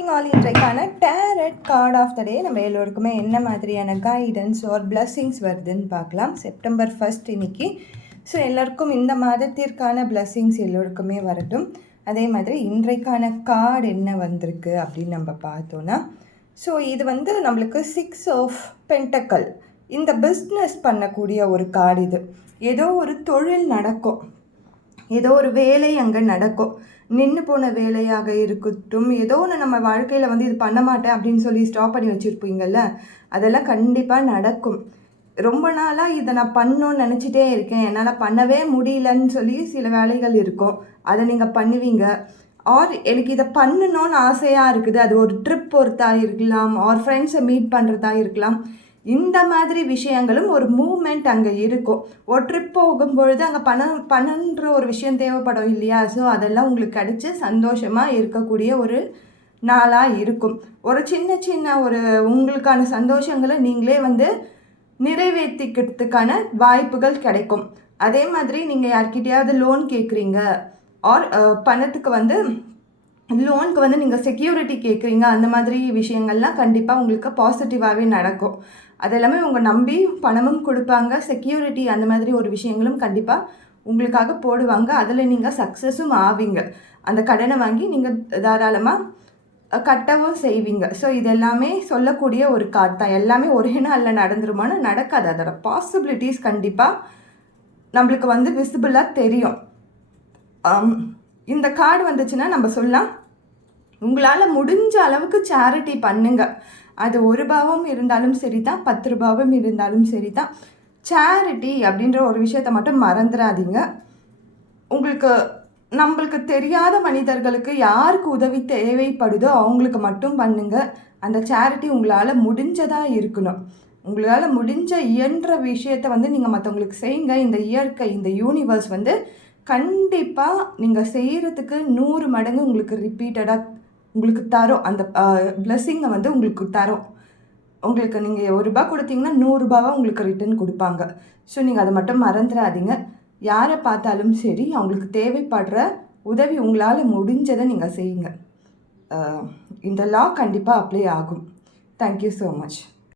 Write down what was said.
Morning all இன்றைக்கான tarot card of the டே நம்ம எல்லோருக்குமே என்ன மாதிரியான கைடன்ஸ் ஆர் பிளஸ்ஸிங்ஸ் வருதுன்னு பார்க்கலாம். செப்டம்பர் 1 இன்னைக்கு. ஸோ எல்லோருக்கும் இந்த மாதத்திற்கான பிளஸ்ஸிங்ஸ் எல்லோருக்குமே வரட்டும். அதே மாதிரி இன்றைக்கான கார்டு என்ன வந்திருக்கு அப்படின்னு நம்ம பார்த்தோன்னா, ஸோ இது வந்து நம்மளுக்கு 6 ஆஃப் பென்டக்கல். இந்த பிஸ்னஸ் பண்ணக்கூடிய ஒரு கார்டு இது. ஏதோ ஒரு தொழில் நடக்கும், ஏதோ ஒரு வேலை அங்கே நடக்கும். நின்று போன வேலையாக இருக்கட்டும், ஏதோ ஒன்று நம்ம வாழ்க்கையில் வந்து இது பண்ண மாட்டேன் அப்படின்னு சொல்லி ஸ்டாப் பண்ணி வச்சுருப்பீங்கள்ல, அதெல்லாம் கண்டிப்பாக நடக்கும். ரொம்ப நாளாக இதை நான் பண்ணணும்னு நினச்சிட்டே இருக்கேன், என்னால் பண்ணவே முடியலன்னு சொல்லி சில வேலைகள் இருக்கும், அதை நீங்கள் பண்ணுவீங்க. ஆர் எனக்கு இதை பண்ணணும்னு ஆசையாக இருக்குது, அது ஒரு ட்ரிப் பொறுத்தா இருக்கலாம், ஆர் ஃப்ரெண்ட்ஸை மீட் பண்ணுறதா இருக்கலாம். இந்த மாதிரி விஷயங்களும் ஒரு மூமெண்ட் அங்கே இருக்கும். ஒரு ட்ரிப் போகும்பொழுது அங்கே பணன்ற ஒரு விஷயம் தேவைப்படும் இல்லையா? ஸோ அதெல்லாம் உங்களுக்கு கிடச்சி சந்தோஷமாக இருக்கக்கூடிய ஒரு நாளாக இருக்கும். ஒரு சின்ன சின்ன ஒரு உங்களுக்கான சந்தோஷங்களை நீங்களே வந்து நிறைவேற்றிக்கிறதுக்கான வாய்ப்புகள் கிடைக்கும். அதே மாதிரி நீங்கள் யார்கிட்டையாவது லோன் கேட்குறீங்க, ஆர் பணத்துக்கு வந்து லோனுக்கு வந்து நீங்கள் செக்யூரிட்டி கேட்குறீங்க, அந்த மாதிரி விஷயங்கள்லாம் கண்டிப்பாக உங்களுக்கு பாசிட்டிவாகவே நடக்கும். அது எல்லாமே உங்கள் நம்பி பணமும் கொடுப்பாங்க, செக்யூரிட்டி அந்த மாதிரி ஒரு விஷயங்களும் கண்டிப்பாக உங்களுக்காக போடுவாங்க. அதில் நீங்கள் சக்ஸஸும் ஆவீங்க. அந்த கடனை வாங்கி நீங்கள் தாராளமாக கட்டவும் செய்வீங்க. ஸோ இதெல்லாமே சொல்லக்கூடிய ஒரு கார்டு தான். எல்லாமே ஒரே நாளில் நடந்துருமான்னு நடக்காது. அதோட பாசிபிலிட்டிஸ் கண்டிப்பாக நம்மளுக்கு வந்து விசிபிளாக தெரியும். இந்த கார்டு வந்துச்சுன்னா நம்ம சொல்லலாம், உங்களால் முடிஞ்ச அளவுக்கு சேரிட்டி பண்ணுங்க. அது 1 ரூபாவும் இருந்தாலும் சரி தான், 10 ரூபாவும் இருந்தாலும் சரி தான். சேரிட்டி அப்படின்ற ஒரு விஷயத்தை மட்டும் மறந்துடாதீங்க. நம்மளுக்கு தெரியாத மனிதர்களுக்கு யாருக்கு உதவி தேவைப்படுதோ அவங்களுக்கு மட்டும் பண்ணுங்க. அந்த சேரிட்டி உங்களால் முடிஞ்சதாக இருக்கணும். உங்களால் முடிஞ்ச இயன்ற விஷயத்தை வந்து நீங்கள் மற்றவங்களுக்கு செய்யுங்க. இந்த இயற்கை, இந்த யூனிவர்ஸ் வந்து கண்டிப்பாக நீங்கள் செய்கிறதுக்கு 100 மடங்கு உங்களுக்கு ரிப்பீட்டடாக உங்களுக்கு தரும். அந்த பிளஸ்ஸிங்கை வந்து உங்களுக்கு தரும். உங்களுக்கு நீங்கள் 1 ரூபா கொடுத்தீங்கன்னா 100 ரூபாவை உங்களுக்கு ரிட்டர்ன் கொடுப்பாங்க. ஸோ நீங்கள் அதை மட்டும் மறந்துடாதீங்க. யாரை பார்த்தாலும் சரி, அவங்களுக்கு தேவைப்படுற உதவி உங்களால் முடிஞ்சதை நீங்கள் செய்யுங்க. இந்த லா கண்டிப்பாக அப்ளை ஆகும். Thank you so much.